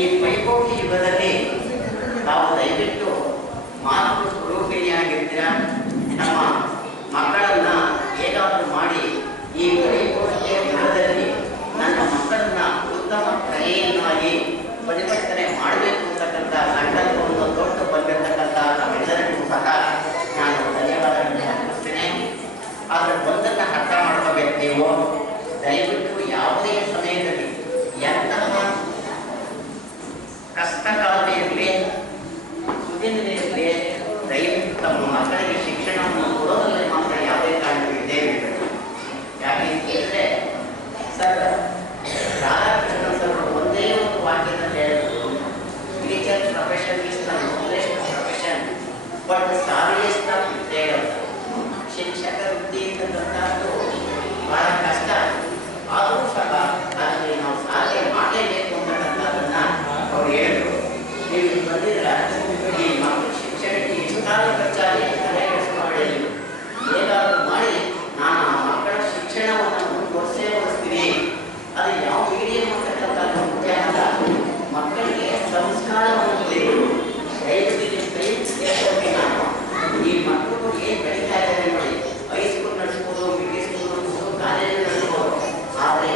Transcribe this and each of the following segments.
ಈ ಪೈಪೋಟಿ ಯುಗದಲ್ಲಿ ನಾವು ದಯವಿಟ್ಟು ಮಾತೃ ಸ್ವರೂಪಿಣಿಯಾಗಿರ್ತೀರಾ. ನಮ್ಮ ಮಕ್ಕಳನ್ನ ಹೇಗಾದರೂ ಮಾಡಿ ಈ ಪೈಪೋಟಿಯ ಯುಗದಲ್ಲಿ ನನ್ನ ಮಕ್ಕಳನ್ನ ಉತ್ತಮ ಪ್ರಜೆಯನ್ನಾಗಿ ಪರಿವರ್ತನೆ ಮಾಡಬೇಕು ಅಂತಕ್ಕಂಥ ಸಂಕಲ್ಪವನ್ನು ದೊಡ್ಡ ಬಂದಿರತಕ್ಕಂಥ ನಾವೆಲ್ಲರಿಗೂ ಸಹ ನಾನು ಧನ್ಯವಾದಗಳನ್ನು ಅರ್ಪಿಸ್ತೇನೆ. ಆದರೆ ಒಂದನ್ನು ಅರ್ಥ ಮಾಡ್ಕೋಬೇಕು, ನೀವು ದಯವಿಟ್ಟು ಯಾವುದೇ ಸಮಯದಲ್ಲಿ ಎಂತಹ ಕಷ್ಟ ಕಾಲ ಇರಲಿ, ಸುದಿನ ಇರಲಿ, ದಯವಿಟ್ಟು ತಮ್ಮ ಮಕ್ಕಳಿಗೆ ಶಿಕ್ಷಣವನ್ನು ಕೊಡೋದ್ರಲ್ಲಿ ಮಾತ್ರ ಯಾವುದೇ ಕಾರಣಕ್ಕೂ ಇದೇ ಇರಬೇಕು. ಯಾಕೆ ಅಂತ ಹೇಳಿದ್ರೆ ಸರ್ ರಾಧಾಕೃಷ್ಣ ಸರ್ ಒಂದೇ ಒಂದು ವಾಕ್ಯದಲ್ಲಿ ಹೇಳಿದ್ರು, teacher profession is the noblest profession but sorriest of trade. ಶಿಕ್ಷಕ ವೃತ್ತಿ ಅಂತಕ್ಕಂಥದ್ದು ಬಹಳ ಕಷ್ಟ, ಆದರೂ ಸಹ ಅದರಲ್ಲಿ ನಾವು ಸಾಧನೆ ಮಾಡಲೇಬೇಕು ಅಂತಕ್ಕಂಥದ್ದನ್ನ ಅವ್ರು ಹೇಳಿದ್ರು. ನೀವು ಬಂದಿದ್ರ ಈ ಮಕ್ಕಳ ಶಿಕ್ಷಣಕ್ಕೆ ಎಷ್ಟು ಕಾಲ ಖರ್ಚಾಗಿ ತಲೆ ಕೆಡಿಸ್ಕೊಳ್ಳಿ, ಹೇಗಾದರೂ ಮಾಡಿ ನಾನು ಆ ಮಕ್ಕಳ ಶಿಕ್ಷಣವನ್ನು ಮುಂದುವರಿಸ್ತೀನಿ. ಅದು ಯಾವ ಮೀಡಿಯಂ ಅಂತಕ್ಕಂಥದ್ದು ಮುಖ್ಯ ಅಲ್ಲ, ಮಕ್ಕಳಿಗೆ ಸಂಸ್ಕಾರವನ್ನು ಕಲಿಯುವುದು. ದಯವಿಟ್ಟು ನಾನು ಈ ಮಕ್ಕಳು ಏನು ಬೆಳೀತಾ ಇದ್ದಾರೆ ನೋಡಿ, ಹೈಸ್ಕೂಲ್ ನಡೆಸ್ಬೋದು, ಮಿಡ್ಲ್ ಸ್ಕೂಲ್ ನಡೆಸ್ಬೋದು, ಕಾಲೇಜ್ ನಡೆಸ್ಬೋದು, ಆದರೆ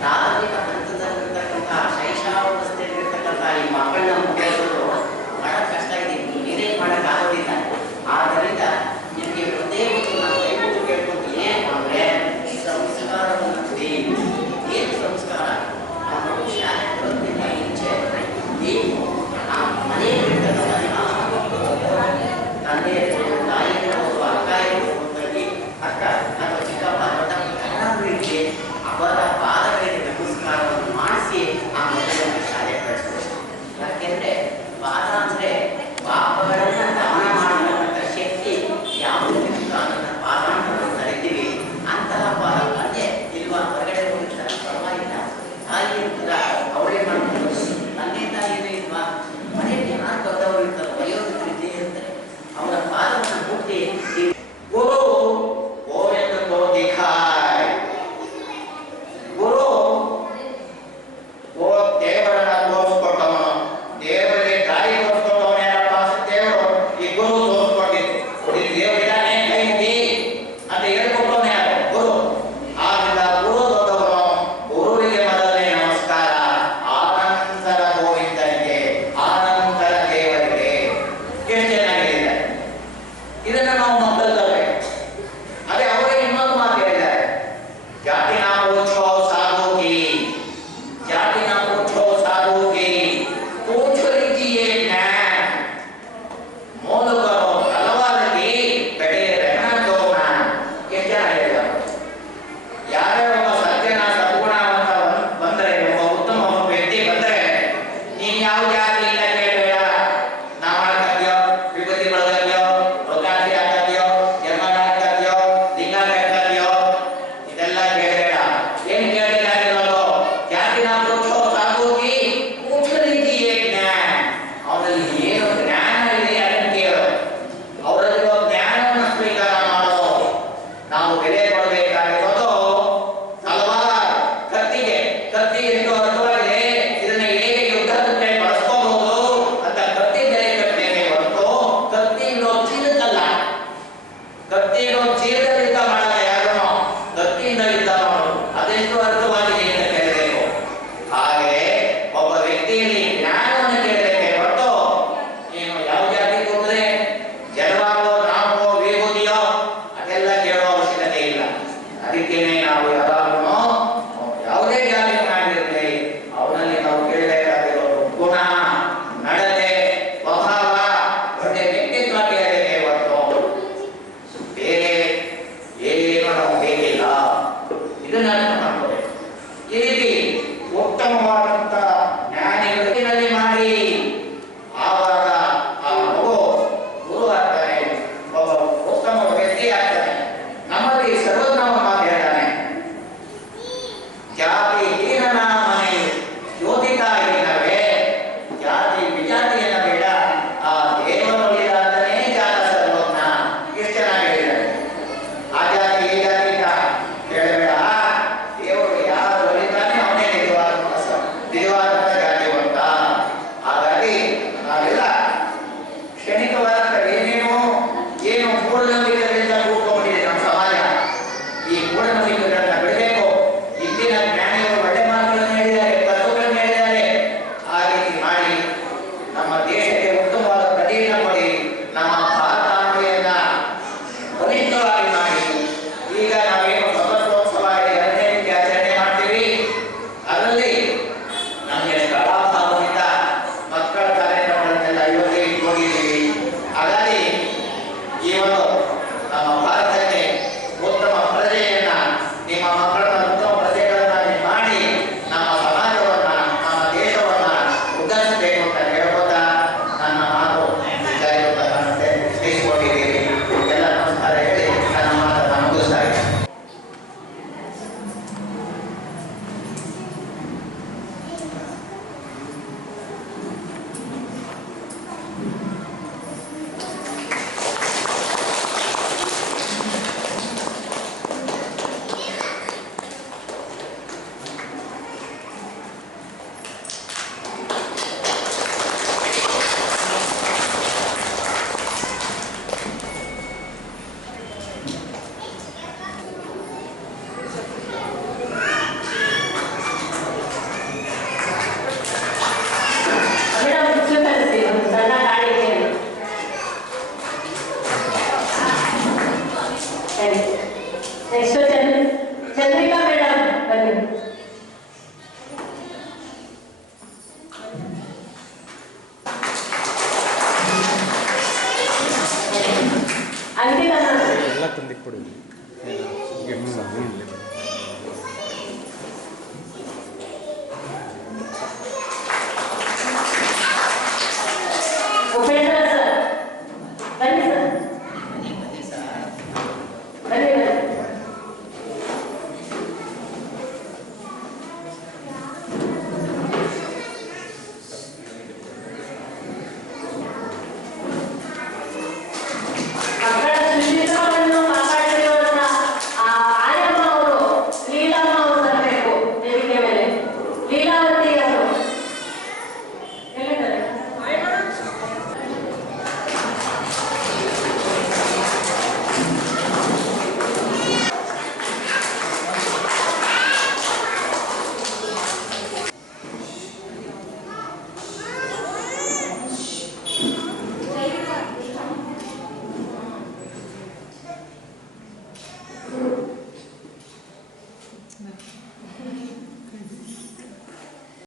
ಪ್ರಾಥಮಿಕ ಹಂತದಲ್ಲಿರ್ತಕ್ಕಂಥ ಶೈಶಾವಸ್ಥೆಯಲ್ಲಿರ್ತಕ್ಕಂಥ ಈ ಮಕ್ಕಳನ್ನ ಮುಗಿಸೋದು ಬಹಳ ಕಷ್ಟ ಇದೆ, ಏನೇ ಮಾಡೋಕ್ಕಾಗೋದಿಲ್ಲ. ಆದ್ದರಿಂದ ನಿಮಗೆ ಒಂದೇ ಒಂದು ನಾನು ದಯವಿಟ್ಟು ಕೇಳ್ಕೊಂಡು ಏನು ಅಂದರೆ ಸಂಸ್ಕಾರವನ್ನು ಕೊಡಿ. ಏನು ಸಂಸ್ಕಾರ? ಆ ಮಗು ಶಾಲೆ ಬರೋದಕ್ಕಿಂತ ಮುಂಚೆ ನೀವು ಆ ಮನೆಯಲ್ಲಿರ್ತಕ್ಕಂಥ ತಂದೆ ಇರ್ಬೋದು, ತಾಯಿ ಇರ್ಬೋದು, ಅಕ್ಕ ಇರ್ಬೋದು, ತಂಗಿ ಅಕ್ಕ ಅಥವಾ ಚಿಕ್ಕಪ್ಪ ದೊಡ್ಡವರಿಗೆ ಅವರ ಪಾದಗಳಿಗೆ ನಮಸ್ಕಾರವನ್ನು ಮಾಡಿಸಿ ಆ ಮಕ್ಕಳನ್ನು ಶಾಲೆ ಕಳಿಸ್ಬೋದು. ಯಾಕೆಂದರೆ ಪಾದ ಅಂದರೆ ಪಾಪಗಳನ್ನು ದಾನ ಮಾಡತಕ್ಕಂಥ ಶಕ್ತಿ ಯಾವುದಕ್ಕಿಂತ ಅದನ್ನು ಪಾದ ಅಂತ ನಾವು ಕರಿತೀವಿ. ಅಂತಹ ಪಾದ ಅಲ್ಲೇ ಇಲ್ವಾ ಹೊರಗಡೆ ಹೋಗಿರ್ತಾರೆ, ಪರವಾಗಿಲ್ಲ, ತಾಯಿ ಇರ್ತಾರ ಅವರೇ ಮಾಡ್ಕೊಂಡು, ತಂದೆ ತಾಯಿನೇ ಇಲ್ವಾ ಮನೆಯಲ್ಲಿ ಯಾರು ದೊಡ್ಡವರು ಇರ್ತಾರೆ, ವಯೋವೃದ್ಧರು ಇದ್ದೇ ಇರ್ತಾರೆ, ಅವರ ಪಾದವನ್ನು ಮುಟ್ಟಿ ಗುರು ಗೋವಿಂದ ಕೋ ದಿಖಾಯ್, ಗುರು ಓ ದೇವರನ್ನ ತೋರಿಸ್ಕೊಟ್ಟವನು, ದೇವರಿಗೆ ದಾರಿ ತೋರಿಸ್ಕೊಟ್ಟವನು ಯಾರಪ್ಪ? ದೇವರು ಈ ಗುರು ತೋರಿಸ್ಕೊಟ್ಟಿದ್ದು. ಈ ದೇವರಿದ್ದಾನೆ ಕೈ ಮುಗಿ ಅಂತ ಹೇಳ್ಕೊಟ್ಟವನು ಯಾರು? ಗುರು. ಆದ್ರಿಂದ ಗುರು ದೊಡ್ಡವನು, ಗುರುವಿಗೆ ಮೊದಲನೇ ನಮಸ್ಕಾರ, ಆನಂತರ ಗೋವಿಂದನಿಗೆ, ಆನಂತರ ದೇವರಿಗೆ. ಎಷ್ಟು ಚೆನ್ನಾಗಿದೆ ಇದನ್ನ ನಾವು ಮಕ್ಕಳಲ್ಲಿ. ಅದೇ ಅವರೇ ಇನ್ನೊಂದು ಮಾತು ಹೇಳಿದ್ದಾರೆ, ಜಾತಿ ನಾ ಪೂಛೋ ಸಾಧು ಕಿ, ಜಾತಿ ನಾ ಪೂಛೋ ಸಾಧು ಕಿ, ಪೂಛ लीजिए ज्ञान, मोल करो तलवार की, कड़े रहना दो मान. ಎಷ್ಟು ಚೆನ್ನಾಗಿದೆ. ಯಾರೇ ಒಬ್ಬ ಸತ್ಯನ ಸದ್ಗುಣವಂತ ಬಂದರೆ, ಒಬ್ಬ ಉತ್ತಮ ವ್ಯಕ್ತಿ ಬಂದರೆ, ನೀನು ಯಾವ ಜಾತಿ ಇಲ್ಲ ಕೇಳಬೇಡ. ನಾಮ ಹಾಕದ್ಯೋ, ವಿಭೂತಿ ಬಳಗದ್ಯೋ, ರುದ್ರಾಕ್ಷಿ ಹಾಕದ್ಯೋ, ಜನ್ಮಡ ಹಾಕದ್ಯೋ, ಲಿಂಗ ಹಾಕದ್ಯೋ, ಇದೆಲ್ಲ ಕೇಳಬೇಡ. ಏನು ಕೇಳಬೇಕಾಗಿರೋದು? ಜಾತಿನ ಪೂಛೋ ಸಾಧು ಕಿ, ಪೂಛ लीजिए ಜ್ಞಾನ. ಅವರಲ್ಲಿ ಏನು ಜ್ಞಾನ ಇದೆ ಅದನ್ನು ಕೇಳು. ಅವರಲ್ಲಿರೋ ಜ್ಞಾನವನ್ನು ಸ್ವೀಕಾರ ಮಾಡೋ. ನಾವು ಬೆಲೆ ಕೊಡಬೇಕಾಗಿರೋದು ತಲವಾರ್, ಕತ್ತಿಗೆ. ಕತ್ತಿ ಎಷ್ಟು ಅರ್ಥವಾಗಿದೆ, ಇದನ್ನ ಹೇಗೆ ಯುದ್ಧಕ್ಕೆ ಬಳಸ್ಕೋಬಹುದು ಅಂತ ಕತ್ತಿ ಬೆಲೆ ಕಟ್ಟಬೇಕು ಹೊರತು ಕತ್ತಿ ಇರೋ ಚೀಲಕ್ಕಲ್ಲ. ಕತ್ತಿ ಇರೋ ಚೀಲದಲ್ಲಿ ಯುದ್ಧ ಮಾಡಲ್ಲ ಯಾರನ್ನು, ಕತ್ತಿಯಿಂದ ಯುದ್ಧ ಮಾಡೋದು. ಅದೆಷ್ಟು ಅರ್ಥವಾಗಿದೆ ಅಂತ ಕೇಳಬೇಕು. ಹಾಗೆ ಒಬ್ಬ ವ್ಯಕ್ತಿಯಲ್ಲಿ ಜ್ಞಾನವನ್ನು ಕೇಳಬೇಕೆ ಹೊರತು ನೀನು ಯಾವ ಜಾತಿ ಕೂತ್ರೆ ಜಲವಾಗೋ, ನಾಮೋ, ವಿಭೂತಿಯೋ ಅದೆಲ್ಲ ಕೇಳೋ ಅವಶ್ಯಕತೆ ಇಲ್ಲ. ಅದಕ್ಕೇನೆ ನಾವು ಯಾವಾಗಲೂ ಯಾವುದೇ ಜಾತಿ ಮಾಡಿರಲಿ ಅವನಲ್ಲಿ ನಾವು ಕೇಳಬೇಕಾಗಿರೋದು ಗುಣ, ನಡತೆ, ಸ್ವಭಾವ, ಒಳ್ಳೆ ವ್ಯಕ್ತಿತ್ವ ಕೇಳಬೇಕೆ ಹೊರತು ಬೇರೆ ಏನು ನಾವು ಬೇಕಿಲ್ಲ. ಇದನ್ನ ಅರ್ಥ ಮಾಡ್ಕೋಬೇಕು. ಈ ರೀತಿ ಉತ್ತಮವಾದಂಥ ಜ್ಞಾನಿಗಳಲ್ಲಿ ಮಾಡಿ ಆವಾಗ ಆ ಮಗು ಗುರು ಆಗ್ತಾನೆ, ಒಬ್ಬ ಉತ್ತಮ ವ್ಯಕ್ತಿ ಆಗ್ತಾನೆ. ನಮ್ಮಲ್ಲಿ ಸರ್ವಜ್ಞಾನ ಮಾತು ಹೇಳ್ತಾನೆ, ಜಾತಿ ಹೀನನ ಮನೆ ಜ್ಯೋತಿತಾಹೀನವೇ, ಜಾತಿ ವಿಜಾತಿಯನ್ನ ಬೇಡ, ಆ ದೇವರೊಳಿದಾದನೇ ಜಾತ ಸರ್ವಜ್ಞ. ಎಷ್ಟು ಚೆನ್ನಾಗಿ ಹೇಳಿದ್ದಾರೆ. ಆ ಜಾತಿ ಈ ಜಾತಿ ಅಂತ ಹೇಳಬೇಡ, ದೇವರು ಯಾರು ಒಲಿತಾನೆ ಅವನೇ ನಿಜವಾದ ಕೊಡಿ.